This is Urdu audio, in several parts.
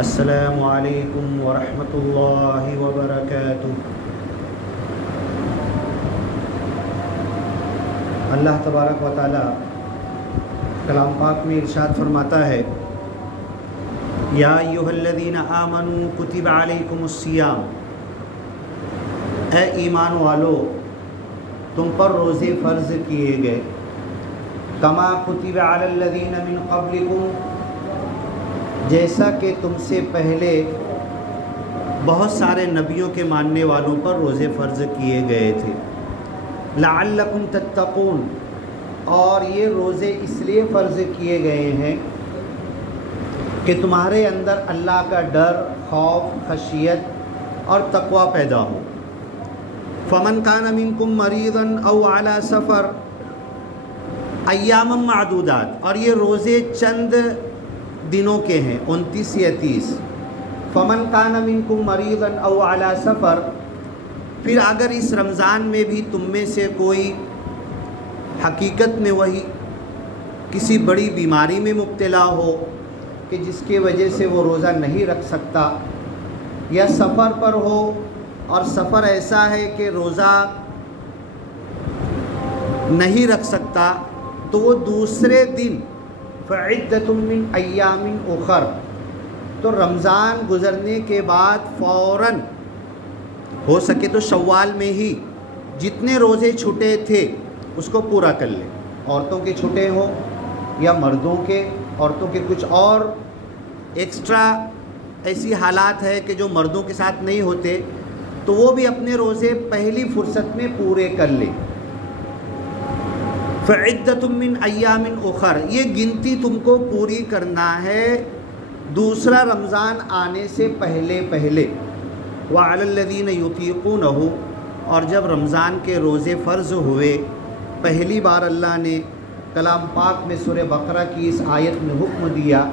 السلام علیکم ورحمۃ اللہ وبرکاتہ۔ اللہ تبارک و تعالی کلام پاک میں ارشاد فرماتا ہے، یا ایھا الذین آمنوا کتب علیکم الصیام، اے ایمان والو تم پر روزے فرض کیے گئے، کما کتب علی الذین من قبلکم، جیسا کہ تم سے پہلے بہت سارے نبیوں کے ماننے والوں پر روزے فرض کیے گئے تھے، لعلکم تتقون، اور یہ روزے اس لیے فرض کیے گئے ہیں کہ تمہارے اندر اللہ کا ڈر، خوف، خشیت اور تقوی پیدا ہو۔ فمن کان منکم مریضا او علی سفر ایاما معدودات، اور یہ روزے چند دنوں کے ہیں، 29 یا 30۔ فمن کان منکم مریضا او علی سفر، پھر اگر اس رمضان میں بھی تم میں سے کوئی حقیقت میں وہی کسی بڑی بیماری میں مبتلا ہو کہ جس کی وجہ سے وہ روزہ نہیں رکھ سکتا، یا سفر پر ہو اور سفر ایسا ہے کہ روزہ نہیں رکھ سکتا، تو وہ دوسرے دن فعدۃ من ایام اخر، تو رمضان گزرنے کے بعد فوراً ہو سکے تو شوال میں ہی جتنے روزے چھٹے تھے اس کو پورا کر لیں، عورتوں کے چھٹے ہوں یا مردوں کے، عورتوں کے کچھ اور ایکسٹرا ایسی حالات ہے کہ جو مردوں کے ساتھ نہیں ہوتے، تو وہ بھی اپنے روزے پہلی فرصت میں پورے کر لیں۔ فعدۃ من ایام اخر، یہ گنتی تم کو پوری کرنا ہے دوسرا رمضان آنے سے پہلے پہلے۔ وعلی الذین یطیقونہ، اور جب رمضان کے روزے فرض ہوئے، پہلی بار اللہ نے کلام پاک میں سورہ بقرہ کی اس آیت میں حکم دیا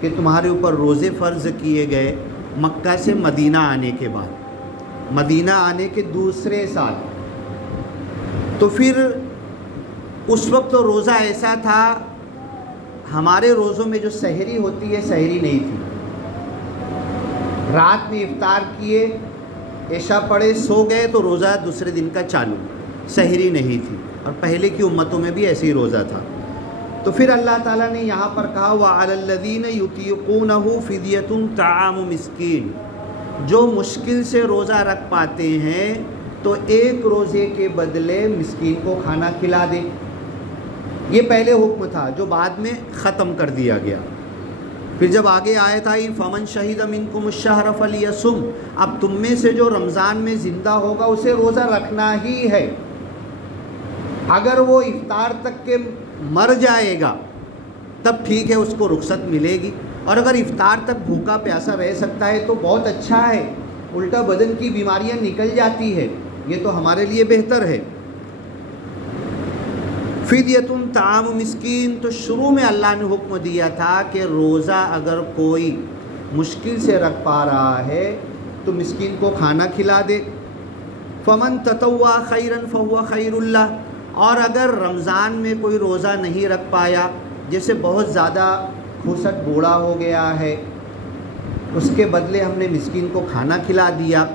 کہ تمہارے اوپر روزے فرض کیے گئے مکہ سے مدینہ آنے کے بعد، مدینہ آنے کے دوسرے سال۔ تو پھر اس وقت تو روزہ ایسا تھا، ہمارے روزوں میں جو سحری ہوتی ہے سحری نہیں تھی، رات میں افطار کیے، عشاء پڑھے، سو گئے تو روزہ دوسرے دن کا چالو، سحری نہیں تھی، اور پہلے کی امتوں میں بھی ایسے ہی روزہ تھا۔ تو پھر اللہ تعالیٰ نے یہاں پر کہا وَعَلَى الَّذِينَ يُطِيقُونَهُ فِدْيَةٌ طَعَامُ مِسْكِينٍ، جو مشکل سے روزہ رکھ پاتے ہیں تو ایک روزے کے بدلے مسکین کو کھانا کھلا دے۔ یہ پہلے حکم تھا جو بعد میں ختم کر دیا گیا۔ پھر جب آگے آیت آئی فَمَنْ شَهِدَ مِنْكُمُ الشَّهْرَ فَلْيَصُمْ، اب تم میں سے جو رمضان میں زندہ ہوگا اسے روزہ رکھنا ہی ہے، اگر وہ افطار تک کے مر جائے گا تب ٹھیک ہے، اس کو رخصت ملے گی، اور اگر افطار تک بھوکا پیاسا رہ سکتا ہے تو بہت اچھا ہے، الٹا بدن کی بیماریاں نکل جاتی ہے، یہ تو ہمارے لیے بہتر ہے۔ فدیۃ طعام مسکین، تو شروع میں اللہ نے حکم دیا تھا کہ روزہ اگر کوئی مشکل سے رکھ پا رہا ہے تو مسکین کو کھانا کھلا دے۔ فمن تطوع خیرا فهو خیر اللہ، اور اگر رمضان میں کوئی روزہ نہیں رکھ پایا، جیسے بہت زیادہ کھوسٹ بوڑھا ہو گیا ہے، اس کے بدلے ہم نے مسکین کو کھانا کھلا دیا،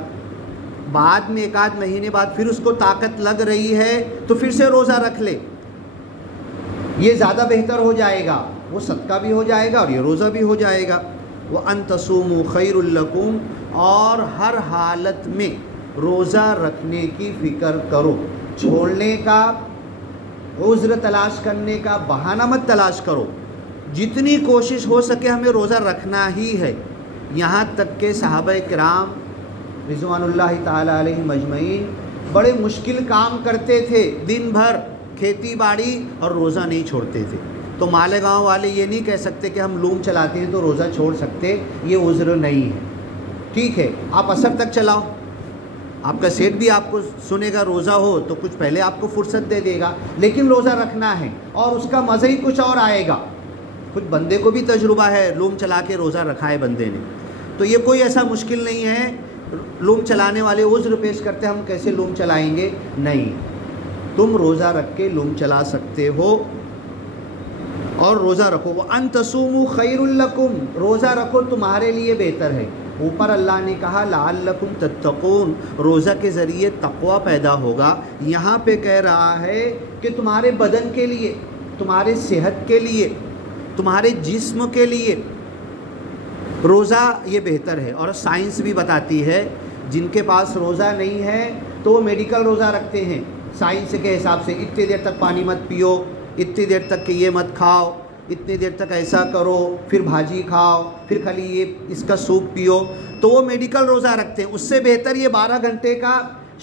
بعد میں ایک آدھ مہینے بعد پھر اس کو طاقت لگ رہی ہے تو پھر سے روزہ رکھ لے، یہ زیادہ بہتر ہو جائے گا، وہ صدقہ بھی ہو جائے گا اور یہ روزہ بھی ہو جائے گا۔ وَأَن تَصُومُوا خَيْرٌ لَكُمْ، اور ہر حالت میں روزہ رکھنے کی فکر کرو، چھوڑنے کا، عذر تلاش کرنے کا بہانہ مت تلاش کرو، جتنی کوشش ہو سکے ہمیں روزہ رکھنا ہی ہے، یہاں تک کہ صحابہ کرام رضوان اللہ تعالی علیہم اجمعین بڑے مشکل کام کرتے تھے، دن بھر کھیتی باڑی اور روزہ نہیں چھوڑتے تھے۔ تو مالیگاؤں والے یہ نہیں کہہ سکتے کہ ہم لوم چلاتے ہیں تو روزہ چھوڑ سکتے، یہ عذر نہیں ہے۔ ٹھیک ہے، آپ عصر تک چلاؤ، آپ کا سیٹ بھی آپ کو سنے گا روزہ ہو تو کچھ پہلے آپ کو فرصت دے دے گا، لیکن روزہ رکھنا ہے اور اس کا مزہ ہی کچھ اور آئے گا۔ کچھ بندے کو بھی تجربہ ہے، لوم چلا کے روزہ رکھا ہے بندے نے، تو یہ کوئی ایسا مشکل نہیں ہے۔ لوم چلانے والے عذر پیش کرتے ہم کیسے لوم چلائیں گے؟ نہیں، تم روزہ رکھ کے لوم چلا سکتے ہو اور روزہ رکھو۔ وَأَن تَصُومُوا خَيْرٌ لَكُمْ، روزہ رکھو تمہارے لیے بہتر ہے۔ اوپر اللہ نے کہا لعلکم تتقون، روزہ کے ذریعے تقوی پیدا ہوگا۔ یہاں پہ کہہ رہا ہے کہ تمہارے بدن کے لیے، تمہارے صحت کے لیے، تمہارے جسم کے لیے روزہ یہ بہتر ہے۔ اور سائنس بھی بتاتی ہے جن کے پاس روزہ نہیں ہے تو وہ میڈیکل روزہ رکھتے ہیں، سائنس کے حساب سے اتنی دیر تک پانی مت پیو، اتنی دیر تک کہ یہ مت کھاؤ، اتنی دیر تک ایسا کرو، پھر بھاجی کھاؤ، پھر خالی یہ اس کا سوپ پیو، تو وہ میڈیکل روزہ رکھتے ہیں۔ اس سے بہتر یہ 12 گھنٹے کا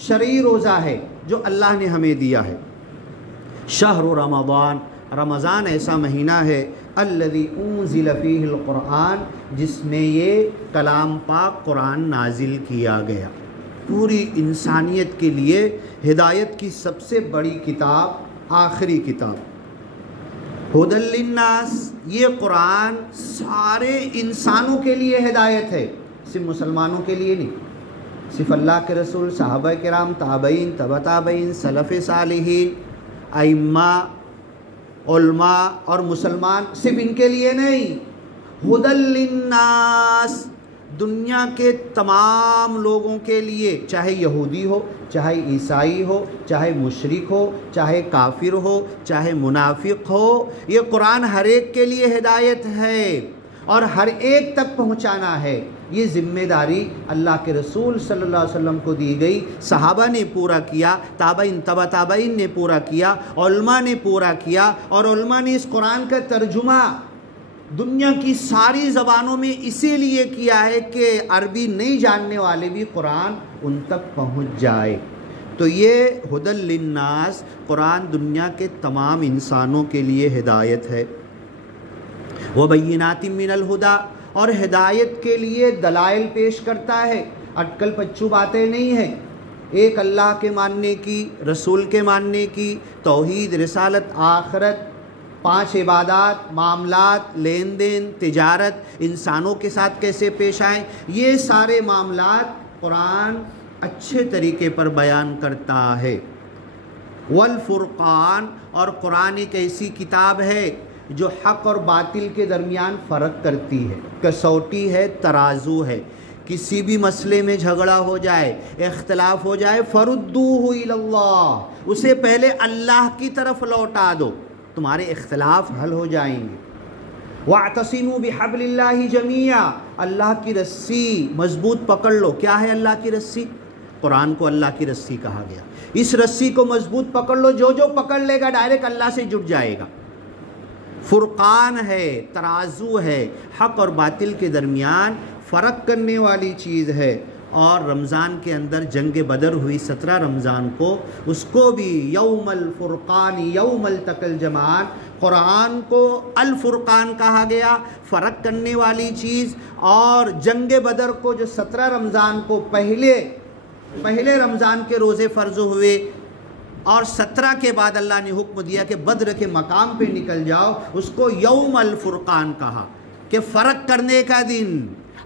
شرعی روزہ ہے جو اللہ نے ہمیں دیا ہے۔ شہر رمضان، رمضان ایسا مہینہ ہے الذی انزل فیہ القرآن، جس میں یہ کلام پاک قرآن نازل کیا گیا۔ پوری انسانیت کے لیے ہدایت کی سب سے بڑی کتاب، آخری کتاب۔ ھدی للناس، یہ قرآن سارے انسانوں کے لیے ہدایت ہے، صرف مسلمانوں کے لیے نہیں، صرف اللہ کے رسول، صحابہ کرام، تابعین، تبع تابعین، سلف صالحین، ائمہ، علماء اور مسلمان، صرف ان کے لیے نہیں، ھدی للناس، دنیا کے تمام لوگوں کے لیے، چاہے یہودی ہو، چاہے عیسائی ہو، چاہے مشرک ہو، چاہے کافر ہو، چاہے منافق ہو، یہ قرآن ہر ایک کے لیے ہدایت ہے اور ہر ایک تک پہنچانا ہے۔ یہ ذمہ داری اللہ کے رسول صلی اللہ علیہ وسلم کو دی گئی، صحابہ نے پورا کیا، تابعین، تبع تابعین نے پورا کیا، علماء نے پورا کیا، اور علماء نے اس قرآن کا ترجمہ دنیا کی ساری زبانوں میں اسی لیے کیا ہے کہ عربی نہیں جاننے والے بھی قرآن ان تک پہنچ جائے۔ تو یہ ھدی للناس، قرآن دنیا کے تمام انسانوں کے لیے ہدایت ہے۔ وبینات من الہدی، اور ہدایت کے لیے دلائل پیش کرتا ہے، اٹکل پچو باتیں نہیں ہیں، ایک اللہ کے ماننے کی، رسول کے ماننے کی، توحید، رسالت، آخرت، 5 عبادات، معاملات، لین دین، تجارت، انسانوں کے ساتھ کیسے پیش آئیں، یہ سارے معاملات قرآن اچھے طریقے پر بیان کرتا ہے۔ والفرقان، اور قرآن ایک ایسی کتاب ہے جو حق اور باطل کے درمیان فرق کرتی ہے، کسوٹی ہے، ترازو ہے۔ کسی بھی مسئلے میں جھگڑا ہو جائے، اختلاف ہو جائے، فردوہ الی اللہ، اسے پہلے اللہ کی طرف لوٹا دو، تمہارے اختلاف حل ہو جائیں گے۔ وَاعْتَصِمُوا بِحَبْلِ اللَّهِ جَمِيعًا، اللہ کی رسی مضبوط پکڑ لو۔ کیا ہے اللہ کی رسی؟ قرآن کو اللہ کی رسی کہا گیا۔ اس رسی کو مضبوط پکڑ لو، جو جو پکڑ لے گا ڈائریکٹ اللہ سے جڑ جائے گا۔ فرقان ہے، ترازو ہے، حق اور باطل کے درمیان فرق کرنے والی چیز ہے۔ اور رمضان کے اندر جنگ بدر ہوئی 17 رمضان کو، اس کو بھی یوم الفرقان یوم التقى الجمعان، قرآن کو الفرقان کہا گیا، فرق کرنے والی چیز۔ اور جنگ بدر کو جو 17 رمضان کو پہلے رمضان کے روزے فرض ہوئے، اور 17 کے بعد اللہ نے حکم دیا کہ بدر کے مقام پہ نکل جاؤ، اس کو یوم الفرقان کہا، کہ فرق کرنے کا دن،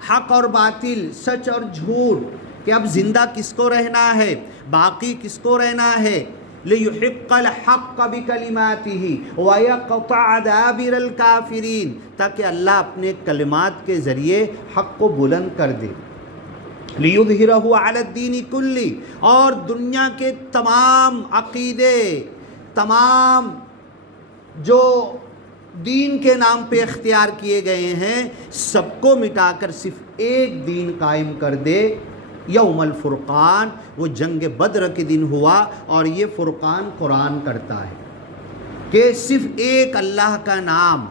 حق اور باطل، سچ اور جھوٹ، کہ اب زندہ کس کو رہنا ہے، باقی کس کو رہنا ہے۔ لِيُحِقَّ الْحَقَّ بِكَلِمَاتِهِ وَيَقْطَعَ دَابِرَ الْكَافِرِينَ، تاکہ اللہ اپنے کلمات کے ذریعے حق کو بلند کر دے۔ لِيُظْهِرَهُ عَلَى الدِّينِ كُلِّهِ، اور دنیا کے تمام عقیدے، تمام جو دین کے نام پہ اختیار کیے گئے ہیں، سب کو مٹا کر صرف ایک دین قائم کر دے۔ یوم الفرقان، وہ جنگ بدر کے دن ہوا، اور یہ فرقان قرآن کرتا ہے کہ صرف ایک اللہ کا نام،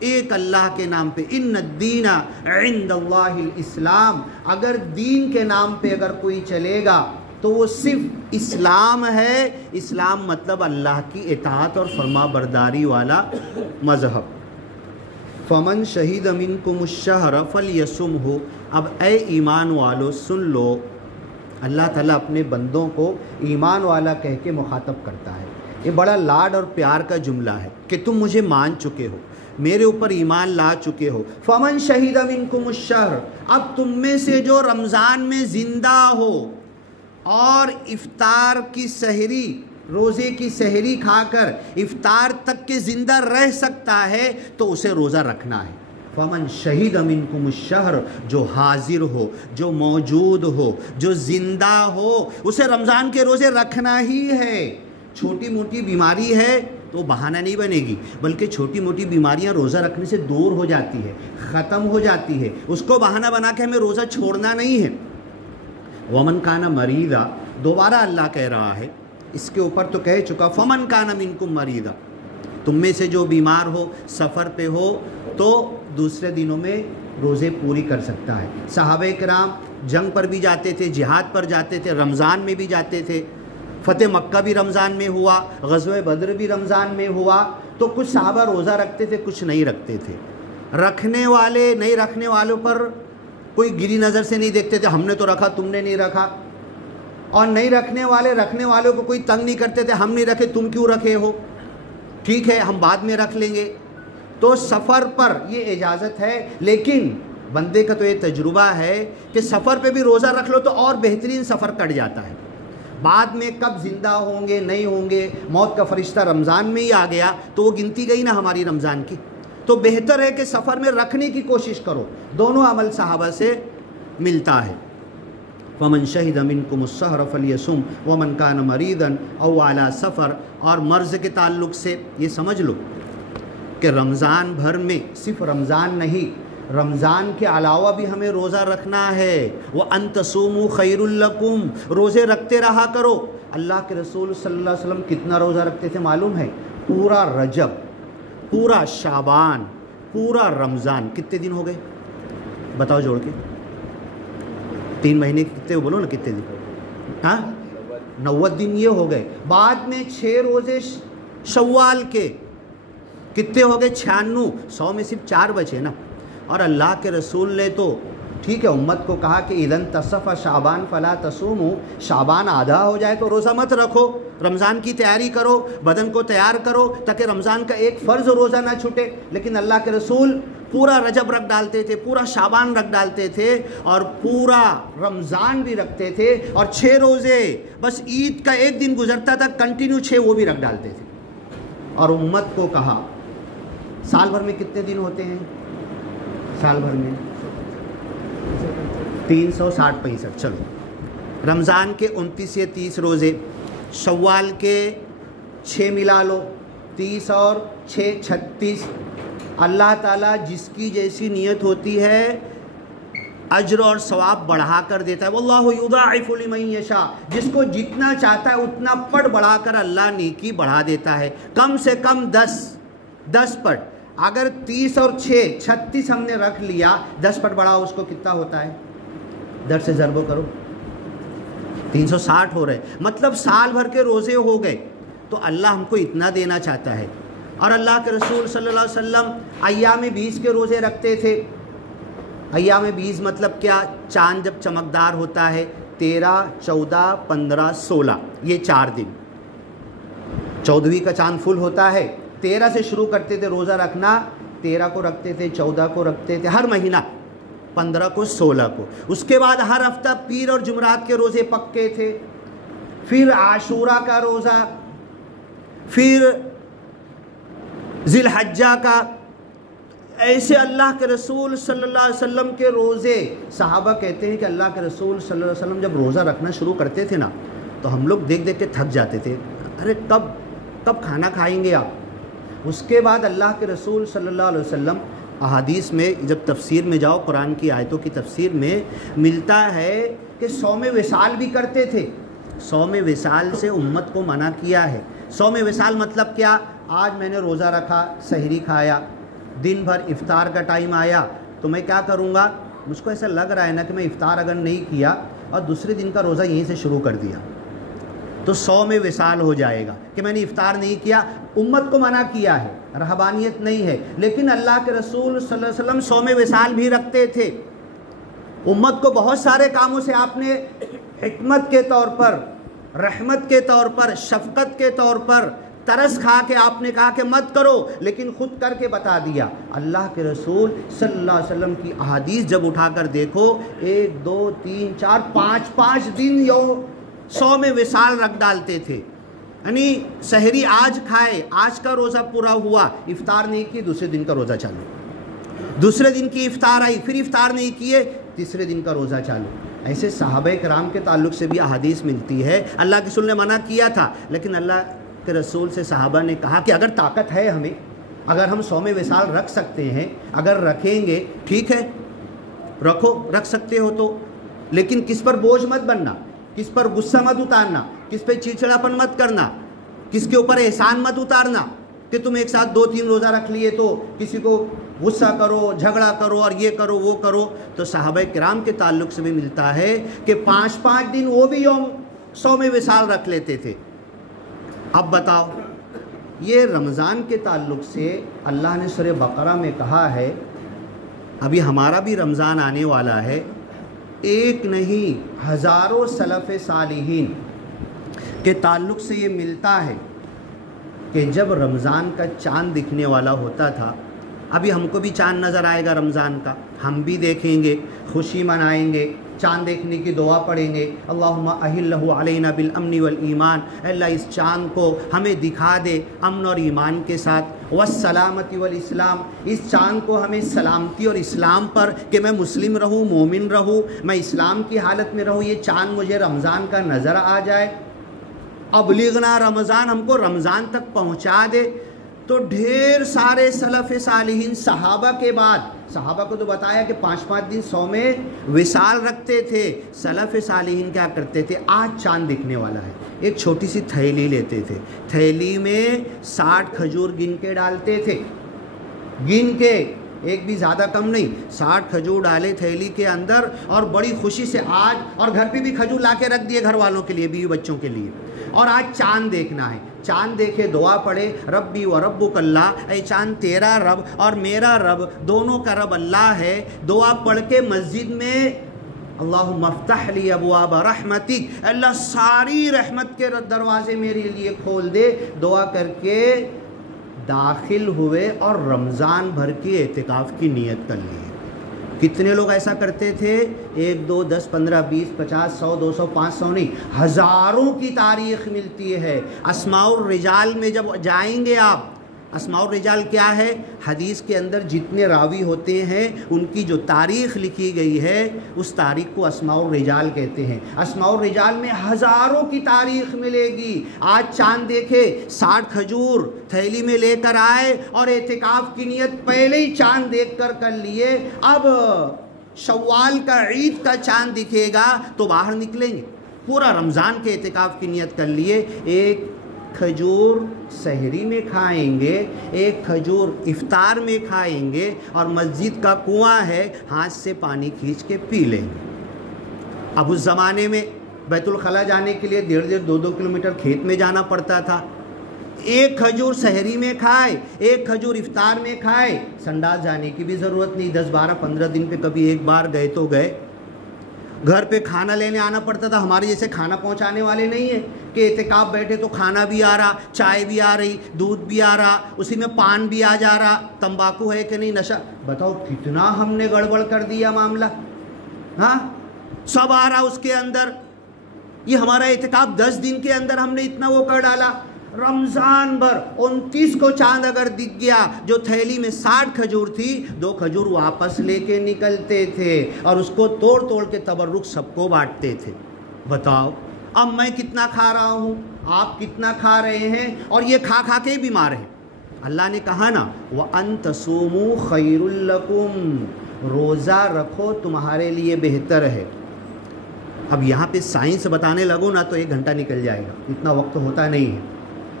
ایک اللہ کے نام پہ، ان الدین عند اللہ الاسلام، اگر دین کے نام پہ اگر کوئی چلے گا تو وہ صرف اسلام ہے۔ اسلام مطلب اللہ کی اطاعت اور فرما برداری والا مذہب۔ فمن شہید منکم الشہر فلیصمہ، اب اے ایمان والو سن لو، اللہ تعالیٰ اپنے بندوں کو ایمان والا کہہ کے مخاطب کرتا ہے۔ یہ بڑا لاڈ اور پیار کا جملہ ہے کہ تم مجھے مان چکے ہو، میرے اوپر ایمان لا چکے ہو۔ فمن شہید منکم الشہر، اب تم میں سے جو رمضان میں زندہ ہو اور افطار کی سحری، روزے کی سحری کھا کر افطار تک کے زندہ رہ سکتا ہے تو اسے روزہ رکھنا ہے۔ فمن شہید منکم الشہر، جو حاضر ہو، جو موجود ہو، جو زندہ ہو، اسے رمضان کے روزے رکھنا ہی ہے۔ چھوٹی موٹی بیماری ہے تو بہانہ نہیں بنے گی، بلکہ چھوٹی موٹی بیماریاں روزہ رکھنے سے دور ہو جاتی ہے، ختم ہو جاتی ہے، اس کو بہانہ بنا کے ہمیں روزہ چھوڑنا نہیں ہے۔ ومن کان مریضا، دوبارہ اللہ کہہ رہا ہے، اس کے اوپر تو کہہ چکا فمن کان منکم مریضا، تم میں سے جو بیمار ہو، سفر پہ ہو تو دوسرے دنوں میں روزے پوری کر سکتا ہے۔ صحابہ کرام جنگ پر بھی جاتے تھے، جہاد پر جاتے تھے، رمضان میں بھی جاتے تھے، فتح مکہ بھی رمضان میں ہوا، غزوہ بدر بھی رمضان میں ہوا، تو کچھ صحابہ روزہ رکھتے تھے، کچھ نہیں رکھتے تھے۔ رکھنے والے نہیں رکھنے والوں پر کوئی گری نظر سے نہیں دیکھتے تھے، ہم نے تو رکھا تم نے نہیں رکھا، اور نہیں رکھنے والے رکھنے والوں کو کوئی تنگ نہیں کرتے تھے، ہم نہیں رکھے تم کیوں رکھے ہو، ٹھیک ہے ہم بعد میں رکھ لیں گے۔ تو سفر پر یہ اجازت ہے، لیکن بندے کا تو یہ تجربہ ہے کہ سفر پہ بھی روزہ رکھ لو تو اور بہترین سفر کٹ جاتا ہے۔ بعد میں کب زندہ ہوں گے نہیں ہوں گے، موت کا فرشتہ رمضان میں ہی آ گیا تو وہ گنتی گئی نا ہماری رمضان کی، تو بہتر ہے کہ سفر میں رکھنے کی کوشش کرو۔ دونوں عمل صحابہ سے ملتا ہے۔ ومن شہد منکم الشہر فلیصم ومن کان مریضا او علی سفر، اور مرض کے تعلق سے یہ سمجھ لو کہ رمضان بھر میں صرف رمضان نہیں، رمضان کے علاوہ بھی ہمیں روزہ رکھنا ہے۔ وَأَن تَصُومُوا خَيْرٌ لَكُمْ، روزے رکھتے رہا کرو۔ اللہ کے رسول صلی اللہ علیہ وسلم کتنا روزہ رکھتے تھے معلوم ہے؟ پورا رجب، پورا شعبان، پورا رمضان، کتنے دن ہو گئے بتاؤ جوڑ کے؟ 3 مہینے کتنے بولو نا کتنے دن؟ ہاں 90 دن یہ ہو گئے۔ بعد میں 6 روزے شوال کے کتنے ہو گئے؟ 96۔ 100 میں صرف 4 بچے نا۔ اور اللہ کے رسول نے تو ٹھیک ہے امت کو کہا کہ اذا انتصف شعبان فلا تصوموا، شعبان آدھا ہو جائے تو روزہ مت رکھو، رمضان کی تیاری کرو، بدن کو تیار کرو تاکہ رمضان کا ایک فرض روزہ نہ چھوٹے۔ لیکن اللہ کے رسول پورا رجب رکھ ڈالتے تھے، پورا شعبان رکھ ڈالتے تھے، اور پورا رمضان بھی رکھتے تھے، اور 6 روزے بس عید کا ایک دن گزرتا تھا کنٹینیو 6 وہ بھی رکھ ڈالتے تھے۔ اور امت کو کہا سال بھر میں کتنے دن ہوتے ہیں؟ سال بھر میں 360-65، چلو رمضان کے 29 یا 30 روزے، شوال کے 6 ملا لو، 30 اور 6 36۔ اللہ تعالیٰ جس کی جیسی نیت ہوتی ہے اجر اور ثواب بڑھا کر دیتا ہے۔ واللہ یضاعف لمن یشاء، جس کو جتنا چاہتا ہے اتنا پٹ بڑھا کر اللہ نیکی بڑھا دیتا ہے۔ کم سے کم 10 پٹ، اگر 30 اور 6 36 ہم نے رکھ لیا، 10 پٹ بڑھاؤ، اس کو کتنا ہوتا ہے؟ 10 سے ضرب کرو، 360 ہو رہے، مطلب سال بھر کے روزے ہو گئے۔ تو اللہ ہم کو اتنا دینا چاہتا ہے۔ اور اللہ کے رسول صلی اللہ علیہ وسلم ایام 20 کے روزے رکھتے تھے۔ ایام 20 مطلب کیا؟ چاند جب چمکدار ہوتا ہے، 13 14 15 16، یہ 4 دن۔ 14ویں کا چاند فل ہوتا ہے، 13 سے شروع کرتے تھے روزہ رکھنا، 13 کو رکھتے تھے، 14 کو رکھتے تھے، ہر مہینہ 15 کو 16 کو۔ اس کے بعد ہر ہفتہ پیر اور جمعرات کے روزے پکے تھے، پھر عاشورہ کا روزہ، پھر ذی الحجہ کا۔ ایسے اللہ کے رسول صلی اللہ علیہ وسلم کے روزے، صحابہ کہتے ہیں کہ اللہ کے رسول صلی اللہ علیہ وسلم جب روزہ رکھنا شروع کرتے تھے نا تو ہم لوگ دیکھ دیکھ کے تھک جاتے تھے، ارے کب کھانا کھائیں گے آپ؟ اس کے بعد اللہ کے رسول صلی اللہ علیہ وسلم احادیث میں جب تفسیر میں جاؤ، قرآن کی آیتوں کی تفسیر میں ملتا ہے کہ صوم وصال بھی کرتے تھے۔ صوم وصال سے امت کو منع کیا ہے۔ صوم وصال مطلب کیا؟ آج میں نے روزہ رکھا، سحری کھایا، دن بھر افطار کا ٹائم آیا تو میں کیا کروں گا؟ مجھ کو ایسا لگ رہا ہے نا کہ میں افطار اگر نہیں کیا اور دوسرے دن کا روزہ یہیں سے شروع کر دیا تو 100 میں وصال ہو جائے گا کہ میں نے افطار نہیں کیا. امت کو منع کیا ہے، رہبانیت نہیں ہے، لیکن اللہ کے رسول صلی اللہ علیہ وسلم 100 میں وصال بھی رکھتے تھے. امت کو بہت سارے کاموں سے آپ نے حکمت کے طور پر، رحمت کے طور پر، شفقت کے طور پر ترس کھا کے آپ نے کہا کہ مت کرو، لیکن خود کر کے بتا دیا. اللہ کے رسول صلی اللہ علیہ وسلم کی احادیث جب اٹھا کر دیکھو، 1 2 3 4 5 دن 100 میں وصال رکھ ڈالتے تھے. یعنی سحری آج کھائے، آج کا روزہ پورا ہوا، افطار نہیں کی، دوسرے دن کا روزہ چالو. دوسرے دن کی افطار آئی، پھر افطار نہیں کیے، تیسرے دن کا روزہ چالو. ایسے صحابہ کرام کے تعلق سے بھی احادیث ملتی ہے. اللہ کے رسول نے منع کیا تھا، لیکن اللہ کے رسول سے صحابہ نے کہا کہ اگر طاقت ہے ہمیں، اگر ہم 100 میں وصال رکھ سکتے ہیں، اگر رکھیں گے ٹھیک ہے، رکھو، رکھ سکتے ہو تو، لیکن کس پر بوجھ مت بننا، کس پر غصہ مت اتارنا، کس پہ چڑچڑاپن مت کرنا، کس کے اوپر احسان مت اتارنا کہ تم ایک ساتھ 2 3 روزہ رکھ لیے تو کسی کو غصہ کرو، جھگڑا کرو اور یہ کرو وہ کرو. تو صحابہ کرام کے تعلق سے بھی ملتا ہے کہ 5 دن وہ بھی 100 میں وصال رکھ لیتے تھے. اب بتاؤ، یہ رمضان کے تعلق سے اللہ نے سورہ بقرہ میں کہا ہے، ابھی ہمارا بھی رمضان آنے والا ہے، ایک نہیں ہزاروں سلف صالحین کے تعلق سے یہ ملتا ہے کہ جب رمضان کا چاند دکھنے والا ہوتا تھا، ابھی ہم کو بھی چاند نظر آئے گا رمضان کا، ہم بھی دیکھیں گے، خوشی منائیں گے، چاند دیکھنے کی دعا پڑھیں گے، اللہم اہلہ علینا بالامن والایمان، اللہ اس چاند کو ہمیں دکھا دے امن اور ایمان کے ساتھ، والسلامتی والاسلام، اس چاند کو ہمیں سلامتی اور اسلام پر، کہ میں مسلم رہوں، مومن رہوں، میں اسلام کی حالت میں رہوں، یہ چاند مجھے رمضان کا نظر آ جائے، ابلغنا رمضان، ہم کو رمضان تک پہنچا دے. تو ڈھیر سارے سلف صالحین صحابہ کے بعد، صحابہ کو تو بتایا کہ 5 دن 100 میں وصال رکھتے تھے، سلف صالحین کیا کرتے تھے؟ آج چاند دکھنے والا ہے، ایک چھوٹی سی تھیلی لیتے تھے، تھیلی میں 60 کھجور گن کے ڈالتے تھے، گن کے، ایک بھی زیادہ کم نہیں، 60 کھجور ڈالے تھیلی کے اندر، اور بڑی خوشی سے آج، اور گھر پہ بھی کھجور لا کے رکھ دیے گھر والوں کے لیے، بیوی بچوں کے لیے، اور آج چاند دیکھنا ہے. چاند دیکھے دعا پڑھے، ربی و ربک اللہ، اے چاند تیرا رب اور میرا رب، دونوں کا رب اللہ ہے. دعا پڑھ کے مسجد میں اللہم افتح لی ابواب رحمتک، اللہ ساری رحمت کے دروازے میرے لیے کھول دے. دعا کر کے داخل ہوئے اور رمضان بھر کی اعتکاف کی نیت کر لی. کتنے لوگ ایسا کرتے تھے؟ 1 2 10 15 20 50 100 200 500 نہیں، ہزاروں کی تاریخ ملتی ہے. اسماء الرجال میں جب جائیں گے آپ، اسماء الرجال کیا ہے؟ حدیث کے اندر جتنے راوی ہوتے ہیں ان کی جو تاریخ لکھی گئی ہے اس تاریخ کو اسماء الرجال کہتے ہیں. اسماء الرجال میں ہزاروں کی تاریخ ملے گی. آج چاند دیکھے، 60 کھجور تھیلی میں لے کر آئے اور اعتکاف کی نیت پہلے ہی چاند دیکھ کر لیے. اب شوال کا عید کا چاند دکھے گا تو باہر نکلیں گے، پورا رمضان کے اعتکاف کی نیت کر لیے. ایک کھجور سحری میں کھائیں گے، ایک کھجور افطار میں کھائیں گے، اور مسجد کا کنواں ہے، ہاتھ سے پانی کھینچ کے پی لیں گے. اب اس زمانے میں بیت الخلا جانے کے لیے 1.5 2 کلومیٹر کھیت میں جانا پڑتا تھا. ایک کھجور سحری میں کھائے، ایک کھجور افطار میں کھائے، سنڈال جانے کی بھی ضرورت نہیں. 10 12 15 دن پہ کبھی ایک بار گئے تو گئے. گھر پہ کھانا لینے آنا پڑتا تھا. ہمارے جیسے کھانا پہنچانے والے نہیں ہیں کہ اعتکاف بیٹھے تو کھانا بھی آ رہا، چائے بھی آ رہی، دودھ بھی آ رہا، اسی میں پان بھی آ جا رہا، تمباکو ہے کہ نہیں، نشہ. بتاؤ کتنا ہم نے گڑبڑ کر دیا معاملہ. ہاں سب آ رہا اس کے اندر. یہ ہمارا اعتکاف 10 دن کے اندر ہم نے اتنا وہ کر ڈالا. رمضان بھر 29 کو چاند اگر دکھ گیا، جو تھیلی میں 60 کھجور تھی، 2 کھجور واپس لے کے نکلتے تھے اور اس کو توڑ توڑ کے تبرک سب کو بانٹتے تھے. بتاؤ اب میں کتنا کھا رہا ہوں، آپ کتنا کھا رہے ہیں، اور یہ کھا کھا کے بیمار ہیں. اللہ نے کہا نا وَأَن تَصُومُوا خَيْرٌ لَكُمْ، روزہ رکھو تمہارے لیے بہتر ہے. اب یہاں پہ سائنس بتانے لگو نا تو 1 گھنٹہ نکل جائے گا، اتنا وقت ہوتا نہیں ہے.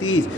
30,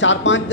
4-5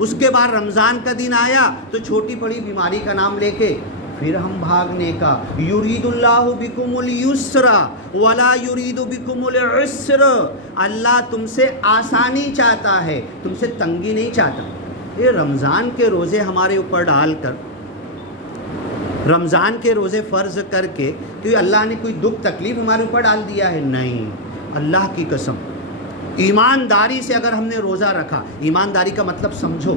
اس کے بعد رمضان کا دن آیا تو چھوٹی بڑی بیماری کا نام لے کے پھر ہم بھاگنے کا. یرید اللہ بکم الیسر ولا یرید بکم العسر. اللہ تم سے آسانی چاہتا ہے، تم سے تنگی نہیں چاہتا. یہ رمضان کے روزے ہمارے اوپر ڈال کر، رمضان کے روزے فرض کر کے تو اللہ نے کوئی دکھ تکلیف ہمارے اوپر ڈال دیا ہے؟ نہیں. اللہ کی قسم ایمانداری سے اگر ہم نے روزہ رکھا، ایمانداری کا مطلب سمجھو،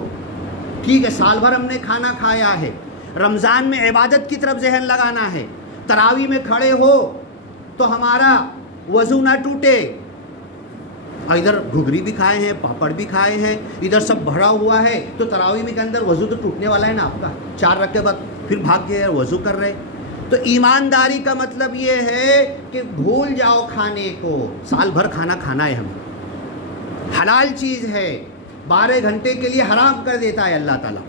ٹھیک ہے سال بھر ہم نے کھانا کھایا ہے، رمضان میں عبادت کی طرف ذہن لگانا ہے، تراویح میں کھڑے ہو تو ہمارا وضو نہ ٹوٹے. ادھر گھگری بھی کھائے ہیں، پاپڑ بھی کھائے ہیں، ادھر سب بھرا ہوا ہے، تو تراویح میں کے اندر وضو تو ٹوٹنے والا ہے نا آپ کا. 4 رکعت کے بعد پھر بھاگ کے وضو کر رہے. تو ایمانداری کا مطلب یہ ہے کہ بھول جاؤ کھانے کو. سال بھر کھانا کھانا ہے ہمیں، حلال چیز ہے، 12 گھنٹے کے لیے حرام کر دیتا ہے اللہ تعالیٰ.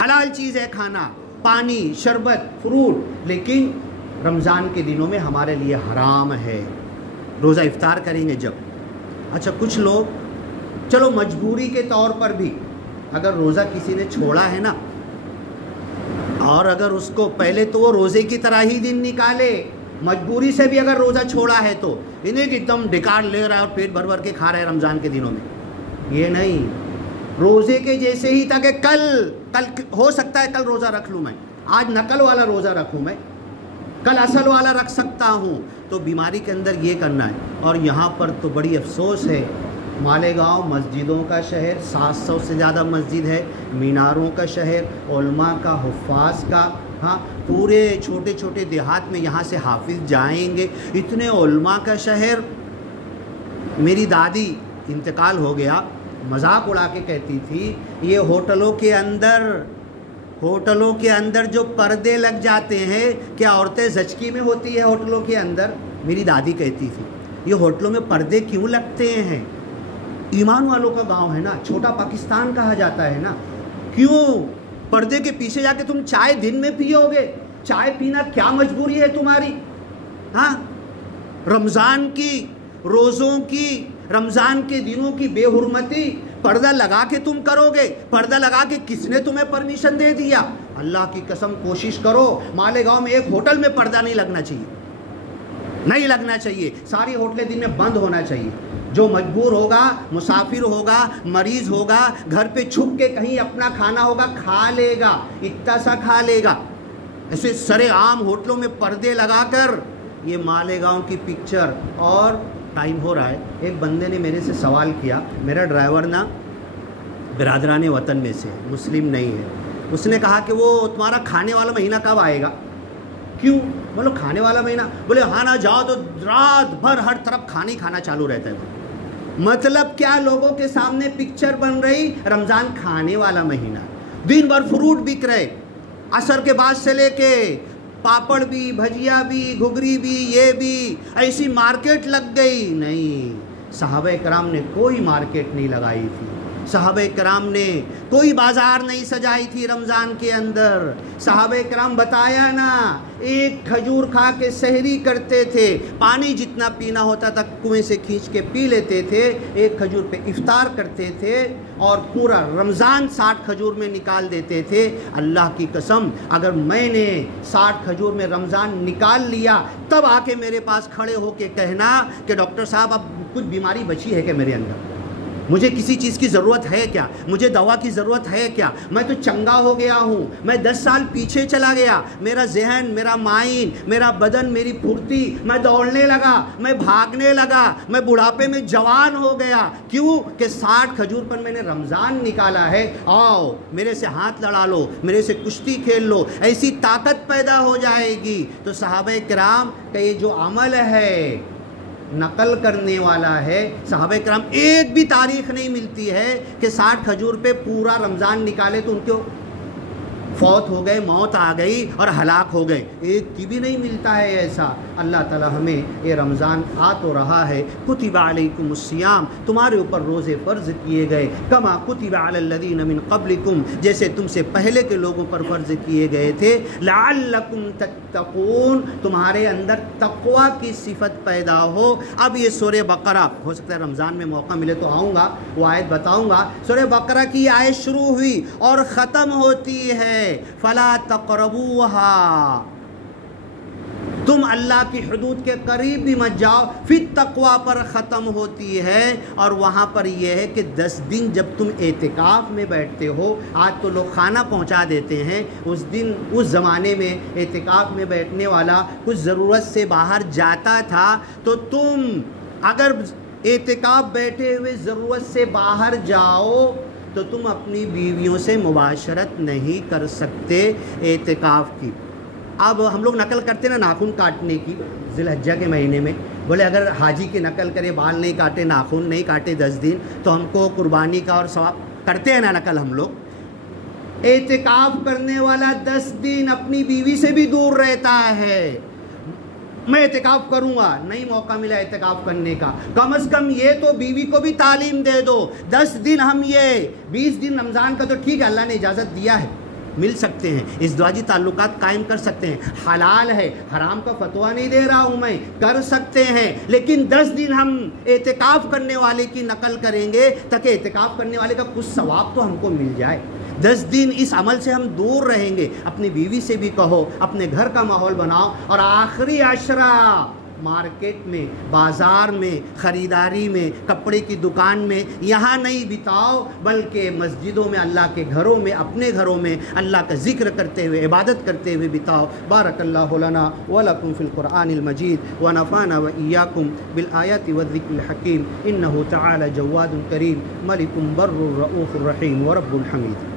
حلال چیز ہے کھانا، پانی، شربت، فروٹ، لیکن رمضان کے دنوں میں ہمارے لیے حرام ہے. روزہ افطار کریں گے جب. اچھا کچھ لوگ چلو مجبوری کے طور پر بھی اگر روزہ کسی نے چھوڑا ہے نا، اور اگر اس کو پہلے تو وہ روزے کی طرح ہی دن نکالے، مجبوری سے بھی اگر روزہ چھوڑا ہے تو انہیں ایک دم ڈکار لے رہا ہے اور پیٹ بھر بھر کے کھا رہا ہے رمضان کے دنوں میں. یہ نہیں، روزے کے جیسے ہی تھا کہ کل ہو سکتا ہے کل روزہ رکھ لوں میں، آج نقل والا روزہ رکھوں میں، کل اصل والا رکھ سکتا ہوں. تو بیماری کے اندر یہ کرنا ہے. اور یہاں پر تو بڑی افسوس ہے، مالیگاؤں مسجدوں کا شہر، 700 سے زیادہ مسجد ہے، میناروں کا شہر، علماء کا، حفاظ کا. ہاں پورے چھوٹے چھوٹے دیہات میں یہاں سے حافظ جائیں گے، اتنے علماء کا شہر. میری دادی انتقال ہو گیا، مذاق اڑا کے کہتی تھی یہ ہوٹلوں کے اندر جو پردے لگ جاتے ہیں، کیا عورتیں زچگی میں ہوتی ہے ہوٹلوں کے اندر؟ میری دادی کہتی تھی یہ ہوٹلوں میں پردے کیوں لگتے ہیں؟ ایمان والوں کا گاؤں ہے نا، چھوٹا پاکستان کہا جاتا ہے نا. کیوں پردے کے پیچھے جا کے تم چائے دن میں پیو گے؟ چائے پینا کیا مجبوری ہے تمہاری؟ ہاں رمضان کی، روزوں کی، رمضان کے دنوں کی بے حرمتی پردہ لگا کے تم کرو گے؟ پردہ لگا کے کس نے تمہیں پرمیشن دے دیا؟ اللہ کی قسم کوشش کرو، مالیگاؤں میں ایک ہوٹل میں پردہ نہیں لگنا چاہیے. ساری ہوٹلیں دن میں بند ہونا چاہیے. جو مجبور ہوگا، مسافر ہوگا، مریض ہوگا، گھر پہ چھپ کے کہیں اپنا کھانا ہوگا کھا لے گا، اتنا سا کھا لے گا. ایسے سرے عام ہوٹلوں میں پردے لگا کر یہ مالیگاؤں کی پکچر. اور ٹائم ہو رہا ہے، ایک بندے نے میرے سے سوال کیا، میرا ڈرائیور نا برادران وطن میں سے مسلم نہیں ہے. اس نے کہا کہ وہ تمہارا کھانے والا مہینہ کب آئے گا؟ کیوں؟ بولو کھانے والا مہینہ؟ بولے ہاں نہ جاؤ تو رات بھر ہر طرف کھانا چالو رہتا ہے. مطلب کیا؟ لوگوں کے سامنے پکچر بن رہی رمضان کھانے والا مہینہ، دن بھر فروٹ بک رہے، عصر کے بعد سے لے کے پاپڑ بھی، بھجیا بھی، گھگری بھی، یہ بھی، ایسی مارکیٹ لگ گئی. نہیں، صحابہ کرام نے کوئی مارکیٹ نہیں لگائی تھی، صحابہ کرام نے کوئی بازار نہیں سجائی تھی رمضان کے اندر. صحابہ کرام بتایا نا، ایک کھجور کھا کے سحری کرتے تھے، پانی جتنا پینا ہوتا تھا کنویں سے کھینچ کے پی لیتے تھے، ایک کھجور پہ افطار کرتے تھے اور پورا رمضان 60 کھجور میں نکال دیتے تھے. اللہ کی قسم اگر میں نے 60 کھجور میں رمضان نکال لیا تب آ کے میرے پاس کھڑے ہو کے کہنا کہ ڈاکٹر صاحب اب کچھ بیماری بچی ہے کہ میرے اندر، مجھے کسی چیز کی ضرورت ہے کیا، مجھے دوا کی ضرورت ہے کیا، میں تو چنگا ہو گیا ہوں، میں 10 سال پیچھے چلا گیا، میرا ذہن، میرا مائنڈ، میرا بدن، میری پھرتی، میں دوڑنے لگا، میں بھاگنے لگا، میں بڑھاپے میں جوان ہو گیا. کیوں کہ 60 کھجور پر میں نے رمضان نکالا ہے. آؤ میرے سے ہاتھ لڑا لو، میرے سے کشتی کھیل لو، ایسی طاقت پیدا ہو جائے گی. تو صحابہ کرام کا یہ جو عمل ہے نقل کرنے والا ہے. صحابہ کرام ایک بھی تاریخ نہیں ملتی ہے کہ 60 کھجور پہ پورا رمضان نکالے تو ان کو فوت ہو گئے، موت آ گئی اور ہلاک ہو گئے، ایک کی بھی نہیں ملتا ہے ایسا۔ اللہ تعالی ہمیں یہ رمضان آ تو رہا ہے، کتب علیکم الصیام، تمہارے اوپر روزے فرض کیے گئے، کما کتب علی الذین من قبلکم، جیسے تم سے پہلے کے لوگوں پر فرض کیے گئے تھے، لعلکم تتقون، تمہارے اندر تقوی کی صفت پیدا ہو۔ اب یہ سورہ بقرہ، ہو سکتا ہے رمضان میں موقع ملے تو آؤں گا، وہ آیت بتاؤں گا۔ سورہ بقرہ کی آیت شروع ہوئی اور ختم ہوتی ہے فلا تقربوها، تم اللہ کی حدود کے قریب بھی مت جاؤ، پھر تقوی پر ختم ہوتی ہے۔ اور وہاں پر یہ ہے کہ 10 دن جب تم اعتکاف میں بیٹھتے ہو، آج تو لوگ کھانا پہنچا دیتے ہیں، اس دن اس زمانے میں اعتکاف میں بیٹھنے والا کچھ ضرورت سے باہر جاتا تھا، تو تم اگر اعتکاف بیٹھے ہوئے ضرورت سے باہر جاؤ تو تم اپنی بیویوں سے مباشرت نہیں کر سکتے اعتکاف کی۔ اب ہم لوگ نقل کرتے نا ناخن کاٹنے کی ذی الحجہ کے مہینے میں، بولے اگر حاجی کی نقل کرے، بال نہیں کاٹے، ناخن نہیں کاٹے 10 دن، تو ہم کو قربانی کا اور ثواب کرتے ہیں نا نقل ہم لوگ۔ اعتکاف کرنے والا 10 دن اپنی بیوی سے بھی دور رہتا ہے۔ میں اعتکاف کروں گا، نہیں موقع ملا اعتکاف کرنے کا، کم از کم یہ تو بیوی کو بھی تعلیم دے دو۔ 10 دن ہم یہ 20 دن رمضان کا تو ٹھیک ہے، اللہ نے اجازت دیا ہے، مل سکتے ہیں، ازدواجی تعلقات قائم کر سکتے ہیں، حلال ہے، حرام کا فتویٰ نہیں دے رہا ہوں میں، کر سکتے ہیں، لیکن 10 دن ہم اعتکاف کرنے والے کی نقل کریں گے تاکہ اعتکاف کرنے والے کا کچھ ثواب تو ہم کو مل جائے۔ 10 دن اس عمل سے ہم دور رہیں گے۔ اپنی بیوی سے بھی کہو، اپنے گھر کا ماحول بناؤ، اور آخری عشرہ مارکیٹ میں، بازار میں، خریداری میں، کپڑے کی دکان میں یہاں نہیں بتاؤ، بلکہ مسجدوں میں، اللہ کے گھروں میں، اپنے گھروں میں اللہ کا ذکر کرتے ہوئے، عبادت کرتے ہوئے بتاؤ۔ بارک اللہ لنا ولکم فی القرآن المجید ونفعنا وإیاکم بالآیات والذکر الحکیم، انہ تعالی جواد کریم، ملک بر رؤوف رحیم ورب الحمید۔